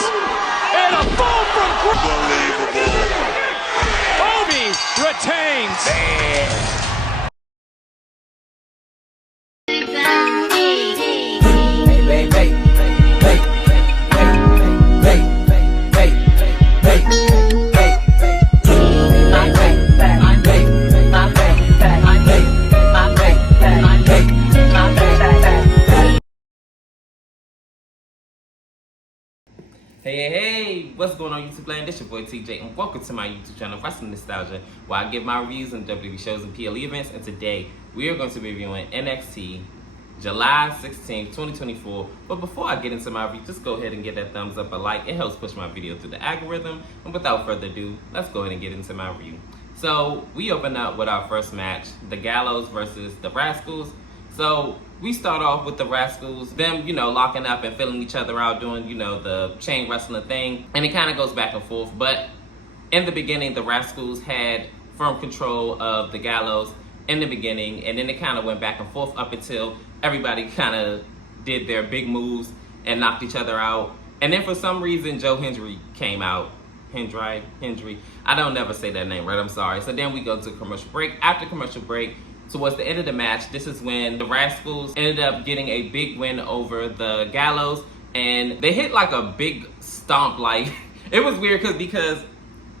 And a fall from Unbelievable. Obi retains. Hey, what's going on YouTube land? This your boy TJ and welcome to my YouTube channel, Wrestling Nostalgia, where I give my reviews on WWE shows and PLE events. And today, we are going to be reviewing NXT July 16th, 2024. But before I get into my review, just go ahead and give that thumbs up, a like. It helps push my video through the algorithm. And without further ado, let's go ahead and get into my review. So, we open up with our first match, the Gallows versus the Rascals. So we start off with the Rascals, them, locking up and filling each other out, doing, the chain wrestling thing. And it kind of goes back and forth. But in the beginning, the Rascals had firm control of the Gallows in the beginning. And then it kind of went back and forth up until everybody kind of did their big moves and knocked each other out. And then for some reason, Joe Hendry came out. Hendry. I don't never say that name right, I'm sorry. So then we go to commercial break. After commercial break, towards the end of the match, this is when the Rascals ended up getting a big win over the Gallows, and they hit like a big stomp. Like, it was weird because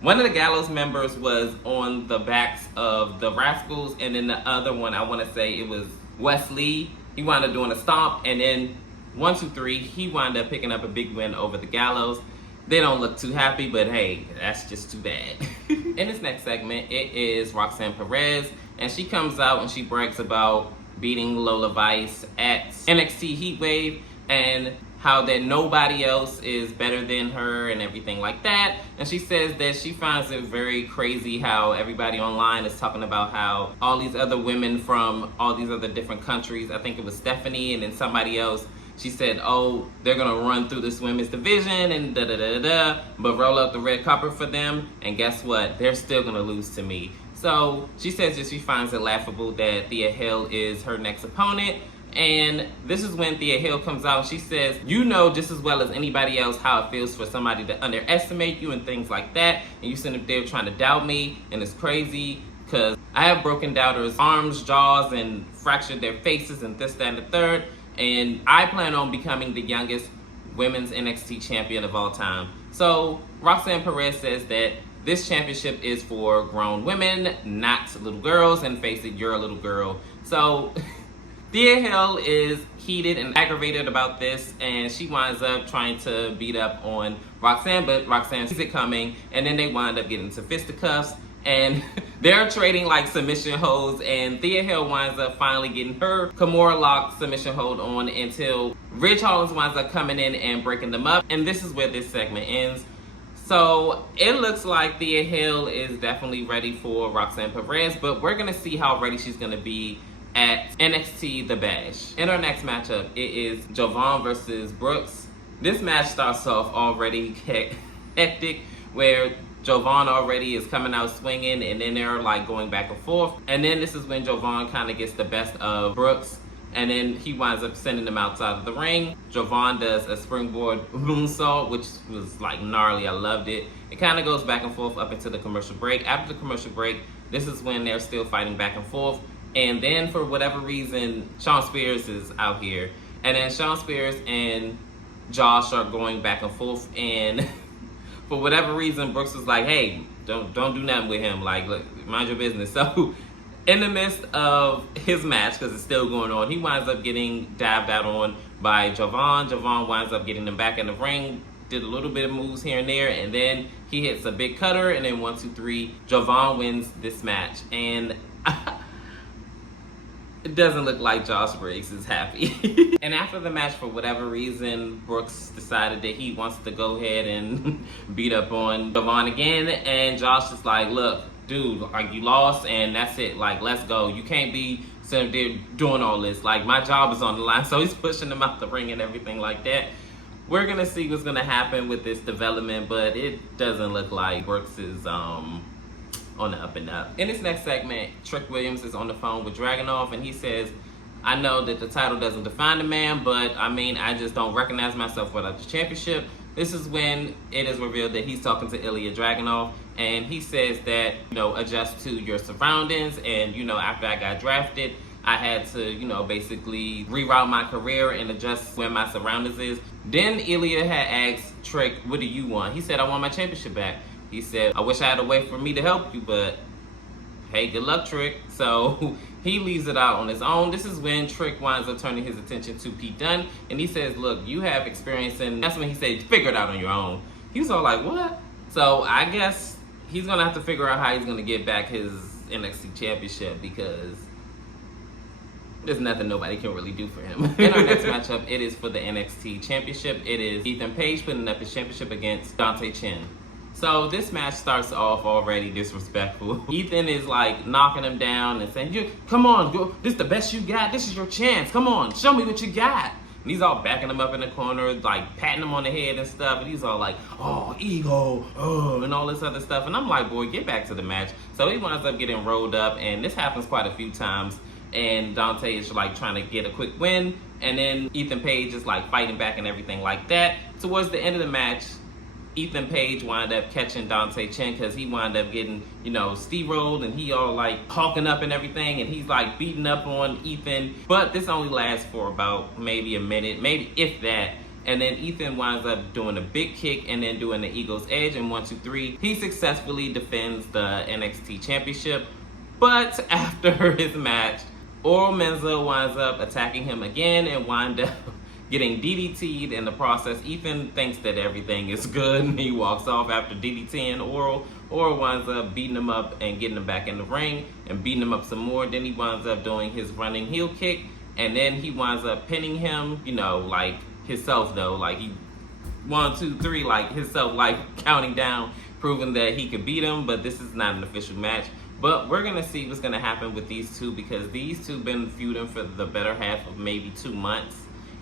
one of the Gallows members was on the backs of the Rascals, and then the other one, I want to say it was Wesley, he wound up doing a stomp, and then 1, 2, 3, he wound up picking up a big win over the Gallows. They don't look too happy, but hey, that's just too bad. In this next segment, it is Roxanne Perez, and she comes out and she brags about beating Lola Vice at NXT Heatwave and how that nobody else is better than her and everything like that. And she says that she finds it very crazy how everybody online is talking about how all these other women from all these other different countries, I think it was Stephanie and then somebody else, she said, oh, they're gonna run through this women's division and da-da-da-da-da, but roll out the red carpet for them, and guess what? They're still gonna lose to me. So she says that she finds it laughable that Thea Hill is her next opponent, and this is when Thea Hill comes out and she says, you know just as well as anybody else how it feels for somebody to underestimate you and things like that, and you sitting up there trying to doubt me, and it's crazy, because I have broken doubters' arms, jaws, and fractured their faces, and this, that, and the third. And I plan on becoming the youngest women's NXT champion of all time. So Roxanne Perez says that this championship is for grown women, not little girls. And face it, you're a little girl. So Thea Hill is heated and aggravated about this, and she winds up trying to beat up on Roxanne, but Roxanne sees it coming, and then they wind up getting into fisticuffs. And they're trading like submission holds, and Thea Hill winds up finally getting her Kimura lock submission hold on until Ridge Holland winds up coming in and breaking them up. And this is where this segment ends. So it looks like Thea Hill is definitely ready for Roxanne Perez, but we're going to see how ready she's going to be at NXT The Bash. In our next matchup, it is Jovan versus Brooks. This match starts off already hectic, where Jovan already is coming out swinging, and then they're like going back and forth. And then this is when Jovan kind of gets the best of Brooks, and then he winds up sending them outside of the ring. Jovan does a springboard moonsault, which was like gnarly. I loved it. It kind of goes back and forth up into the commercial break. After the commercial break, this is when they're still fighting back and forth. And then for whatever reason, Shawn Spears is out here. And then Shawn Spears and Josh are going back and forth, and for whatever reason, Brooks was like, hey, don't do nothing with him. Like, look, mind your business. So in the midst of his match, because it's still going on, he winds up getting dabbed out on by Jovan. Jovan winds up getting him back in the ring, did a little bit of moves here and there, and then he hits a big cutter, and then 1, 2, 3, Jovan wins this match. And it doesn't look like Josh Briggs is happy. And after the match, for whatever reason, Brooks decided that he wants to go ahead and beat up on Jovan again. And Josh is like, look, dude, like, you lost and that's it. Like, let's go. You can't be sitting there doing all this. Like, my job is on the line. So he's pushing him out the ring and everything like that. We're going to see what's going to happen with this development, but it doesn't look like Brooks is on the up and up. In this next segment, Trick Williams is on the phone with Dragunov, and he says, I know that the title doesn't define the man, but I mean, I just don't recognize myself without the championship, This is when it is revealed that he's talking to Ilya Dragunov, and he says that, adjust to your surroundings, and, after I got drafted, I had to, basically reroute my career and adjust where my surroundings is. Then Ilya had asked Trick, what do you want? He said, I want my championship back. He said, I wish I had a way for me to help you, but hey, good luck, Trick. So he leaves it out on his own. This is when Trick winds up turning his attention to Pete Dunne, and he says, look, you have experience, and that's when he said, figure it out on your own. He was all like, what? So I guess he's going to have to figure out how he's going to get back his NXT championship, because there's nothing nobody can really do for him. In our next matchup, it is for the NXT championship. It is Ethan Page putting up his championship against Dante Chen. So this match starts off already disrespectful. Ethan is like knocking him down and saying, come on, go. This is the best you got. This is your chance. Come on, show me what you got. And he's all backing him up in the corner, like patting him on the head and stuff. And he's all like, oh, ego, oh, and all this other stuff. And I'm like, boy, get back to the match. So he winds up getting rolled up, and this happens quite a few times. And Dante is like trying to get a quick win. And then Ethan Page is like fighting back and everything like that. Towards the end of the match, Ethan Page wound up catching Dante Chen because he wound up getting, steamrolled, and he all like hawking up and everything, and he's like beating up on Ethan. But this only lasts for about maybe a minute, maybe if that. And then Ethan winds up doing a big kick and then doing the Eagle's Edge, and 1, 2, 3. He successfully defends the NXT championship. But after his match, Oro Menzo winds up attacking him again and wind up getting DDT'd in the process. Ethan thinks that everything is good, and he walks off after DDTing Oro. Oro winds up beating him up and getting him back in the ring and beating him up some more. Then he winds up doing his running heel kick, and then he winds up pinning him, like himself though, like he 1, 2, 3, like himself, like counting down, proving that he could beat him. But this is not an official match. But we're gonna see what's gonna happen with these two, because these two been feuding for the better half of maybe 2 months.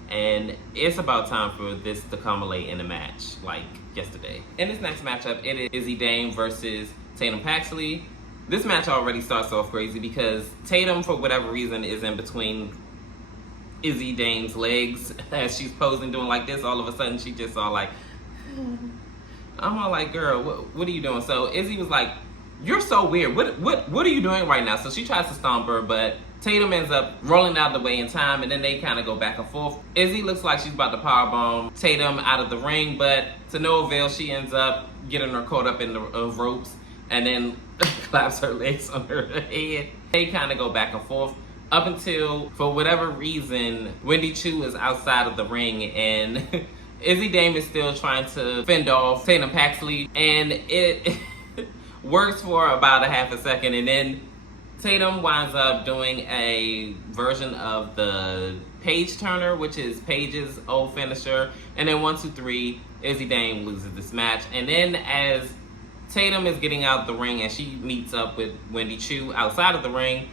And it's about time for this to culminate in a match like yesterday. In this next matchup, it is Izzy Dame versus Tatum Paxley. This match already starts off crazy because Tatum, for whatever reason, is in between Izzy Dame's legs as she's posing, doing like this. All of a sudden, she just all like, I'm all like, girl, what are you doing? So Izzy was like, you're so weird. What are you doing right now? So she tries to stomp her, but Tatum ends up rolling out the way in time, and then they kind of go back and forth. Izzy looks like she's about to powerbomb Tatum out of the ring, but to no avail. She ends up getting her caught up in the ropes and then claps her legs on her head. They kind of go back and forth up until, for whatever reason, Wendy Choo is outside of the ring, and Izzy Dame is still trying to fend off Tatum Paxley, and it works for about a half a second, and then Tatum winds up doing a version of the Page Turner, which is Page's old finisher. And then 1, 2, 3, Izzy Dame loses this match. And then as Tatum is getting out the ring and she meets up with Wendy Choo outside of the ring,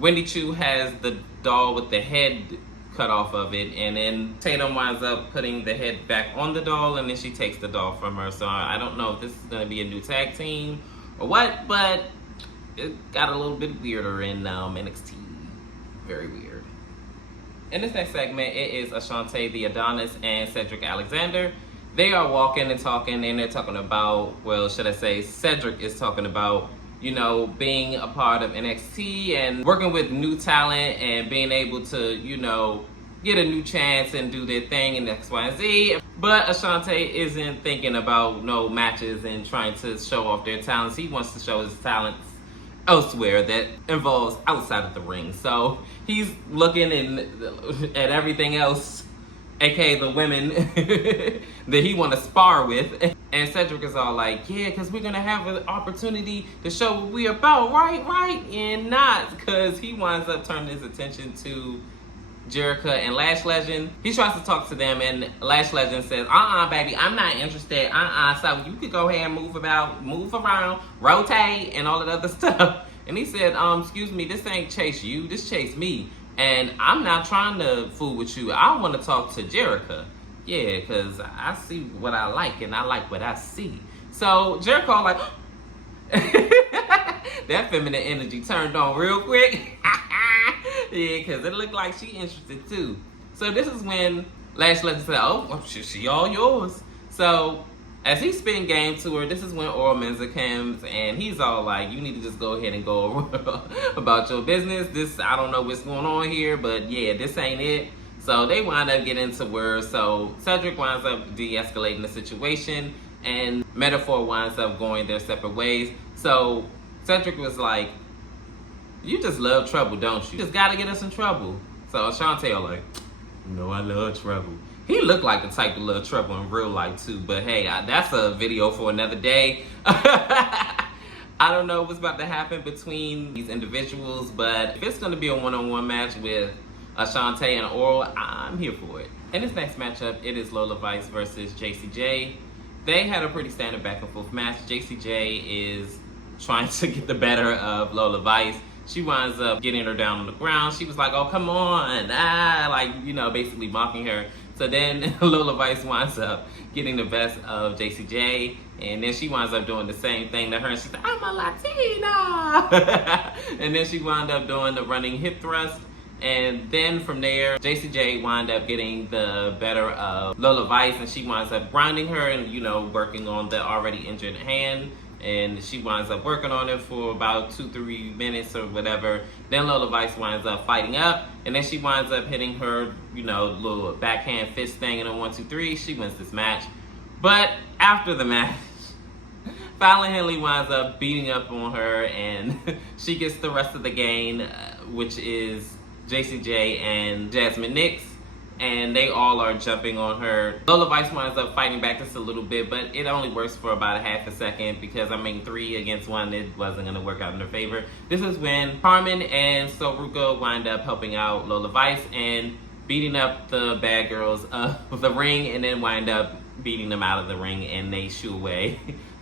Wendy Choo has the doll with the head cut off of it. And then Tatum winds up putting the head back on the doll, and then she takes the doll from her. So I don't know if this is going to be a new tag team or what, but it got a little bit weirder in NXT. Very weird. In this next segment, it is Ashante the Adonis and Cedric Alexander. They are walking and talking, and they're talking about, well, should I say, Cedric is talking about, being a part of NXT and working with new talent and being able to, get a new chance and do their thing in X, Y, and Z. But Ashante isn't thinking about no matches and trying to show off their talents. He wants to show his talents elsewhere that involves outside of the ring. So he's looking at everything else, aka the women that he want to spar with. And Cedric is all like, yeah, because we're going to have an opportunity to show what we're about, right? And not, because he winds up turning his attention to Jericho and Lash Legend. He tries to talk to them, and Lash Legend says, baby, I'm not interested. So you could go ahead and move around, rotate, and all that other stuff. And he said, excuse me, this ain't chase you, this chase me. And I'm not trying to fool with you. I want to talk to Jericho. Yeah, because I see what I like, and I like what I see. So Jericho like, that feminine energy turned on real quick. Yeah, because it looked like she interested too. So this is when Lash Legend said, oh, she all yours. So as he's spitting game to her, this is when Oral Menza comes, and he's all like, you need to just go ahead and go about your business. This, I don't know what's going on here, but yeah, this ain't it. So they wind up getting into words. So Cedric winds up de-escalating the situation, and Metaphor winds up going their separate ways. So Cedric was like, you just love trouble, don't you? You just gotta get us in trouble. So Shantae like, no, I love trouble. He looked like the type of love trouble in real life too, but hey, that's a video for another day. I don't know what's about to happen between these individuals, but if it's gonna be a one-on-one match with Shantae and Oral, I'm here for it. In this next matchup, it is Lola Vice versus JCJ. They had a pretty standard back and forth match. JCJ is trying to get the better of Lola Vice. She winds up getting her down on the ground. She was like, oh, come on, like, you know, basically mocking her. So then Lola Vice winds up getting the best of JCJ, and then she winds up doing the same thing to her, and she's like, I'm a Latina! And then she wound up doing the running hip thrust, and then from there, JCJ wound up getting the better of Lola Vice, and she winds up grinding her and, you know, working on the already injured hand. And she winds up working on it for about 2-3 minutes or whatever. Then Lola Vice winds up fighting up, and then she winds up hitting her, you know, little backhand fist thing in a 1-2-3. She wins this match. But after the match, Fallon Henley winds up beating up on her, and she gets the rest of the gain, which is JCJ and Jasmine Nix. And they all are jumping on her. Lola Vice winds up fighting back just a little bit, but it only works for about a half a second because, I mean, 3 against 1, it wasn't going to work out in her favor. This is when Carmen and Soruka wind up helping out Lola Vice and beating up the bad girls of the ring, and then wind up beating them out of the ring, and they shoo away.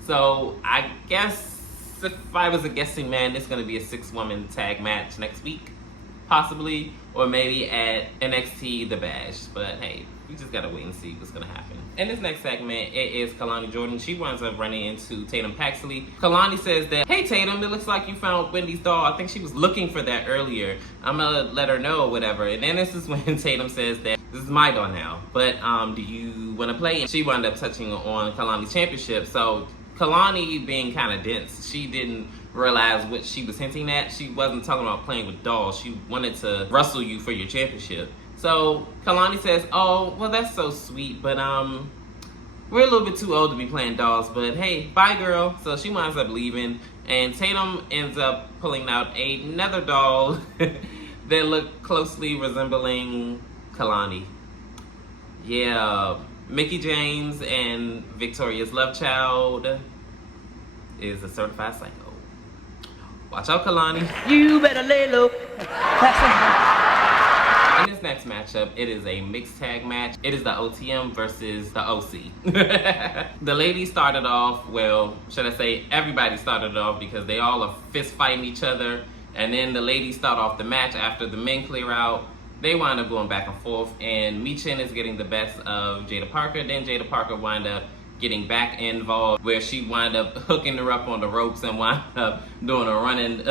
So I guess if I was a guessing man, it's going to be a 6-woman tag match next week. Possibly, or maybe at NXT The Bash. But hey, we just gotta wait and see what's gonna happen. In this next segment, it is Kalani Jordan. She winds up running into Tatum Paxley. Kalani says that, hey Tatum, it looks like you found Wendy's doll. I think she was looking for that earlier. I'm gonna let her know or whatever. And then this is when Tatum says that this is my doll now, but do you wanna play? And she wound up touching on Kalani's championship. So Kalani, being kind of dense, she didn't realize what she was hinting at. She wasn't talking about playing with dolls. She wanted to wrestle you for your championship. So Kalani says, oh, well, that's so sweet, but we're a little bit too old to be playing dolls, but hey, bye girl. So she winds up leaving, and Tatum ends up pulling out another doll that looked closely resembling Kalani. Yeah, Mickie James and Victoria's love child is a certified psycho. Watch out, Kalani. You better lay low. In this next matchup, it is a mixed tag match. It is the OTM versus the OC. The ladies started off, well, should I say everybody started off, because they all are fist fighting each other. And then the ladies start off the match after the men clear out. They wind up going back and forth, and Michin is getting the best of Jada Parker. Then Jada Parker wind up getting back involved, where she wind up hooking her up on the ropes and wind up doing a running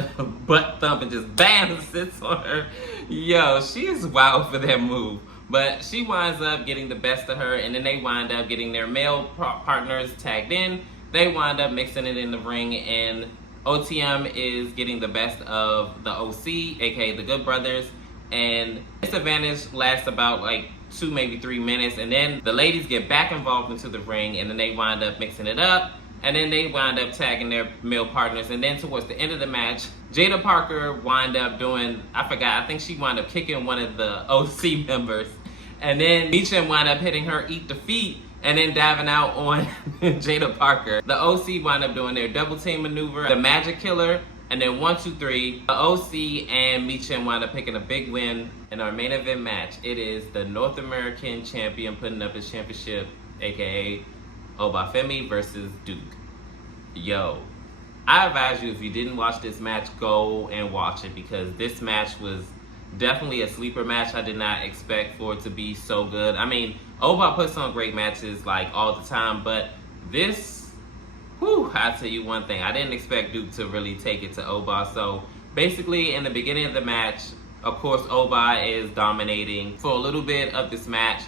butt thump and just bam, sits on her. Yo, she is wild for that move. But she winds up getting the best of her, and then they wind up getting their male partners tagged in. They wind up mixing it in the ring, and OTM is getting the best of the OC, aka the Good Brothers. And this advantage lasts about like 2, maybe 3 minutes, and then the ladies get back involved into the ring, and then they wind up mixing it up, and then they wind up tagging their male partners. And then towards the end of the match, Jada Parker wind up doing, I think she wind up kicking one of the OC members, and then Michin wind up hitting her eat the feet, and then diving out on Jada Parker. The OC wind up doing their double team maneuver, the Magic Killer, and then 1, 2, 3, the OC and Michin wind up picking a big win in our main event match. It is the North American champion putting up his championship, aka Obafemi versus Duke. Yo, I advise you, if you didn't watch this match, go and watch it, because this match was definitely a sleeper match. I did not expect for it to be so good. I mean, Oba puts on great matches like all the time, but this, whew, I'll tell you one thing. I didn't expect Duke to really take it to Oba. So basically, in the beginning of the match, of course, Oba is dominating for a little bit of this match.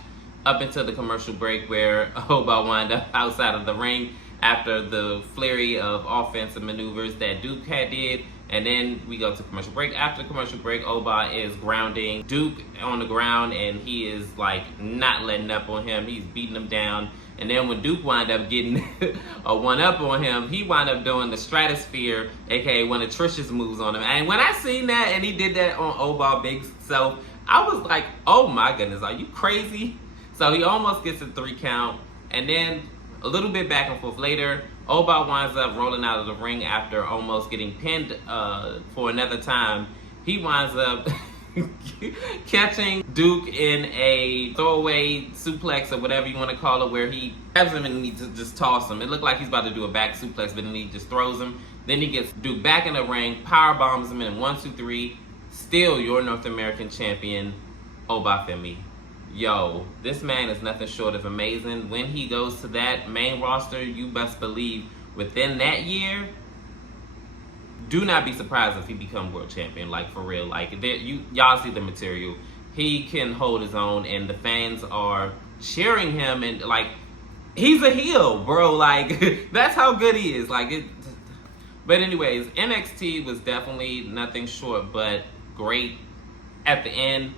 up until the commercial break where Oba wound up outside of the ring after the flurry of offensive maneuvers that Duke had did. And then we go to commercial break. After the commercial break, Oba is grounding Duke on the ground, and he is like not letting up on him. He's beating him down. And then when Duke wound up getting a one-up on him, he wound up doing the stratosphere, aka one of Trish's moves on him. And when I seen that and he did that on Oba Big Self, I was like, oh my goodness, are you crazy? So he almost gets a 3 count. And then a little bit back and forth later, Oba winds up rolling out of the ring after almost getting pinned for another time. He winds up catching Duke in a throwaway suplex or whatever you want to call it, where he grabs him and he just toss him. It looked like he's about to do a back suplex, but then he just throws him. Then he gets Duke back in the ring, power bombs him in 1, 2, 3. Still your North American champion, Oba Femi. Yo, this man is nothing short of amazing. When he goes to that main roster, you best believe within that year, do not be surprised if he become world champion. Like, for real. Like, y'all see the material. He can hold his own, and the fans are cheering him, and like, he's a heel, bro. Like, that's how good he is. Like, it. But anyways, NXT was definitely nothing short but great at the end.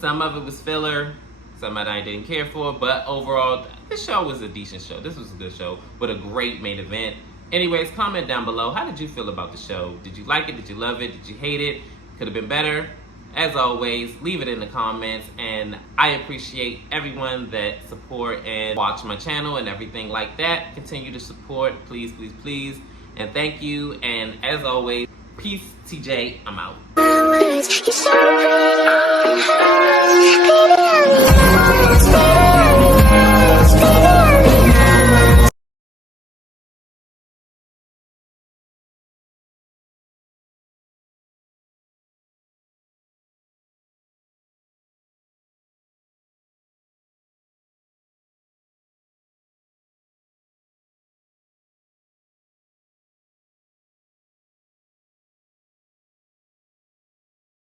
Some of it was filler, some of it I didn't care for, but overall, this show was a decent show. This was a good show with a great main event. Anyways, comment down below. How did you feel about the show? Did you like it? Did you love it? Did you hate it? Could have been better? As always, leave it in the comments, and I appreciate everyone that support and watch my channel and everything like that. Continue to support, please, please, please. And thank you, and as always, peace. TJ, I'm out.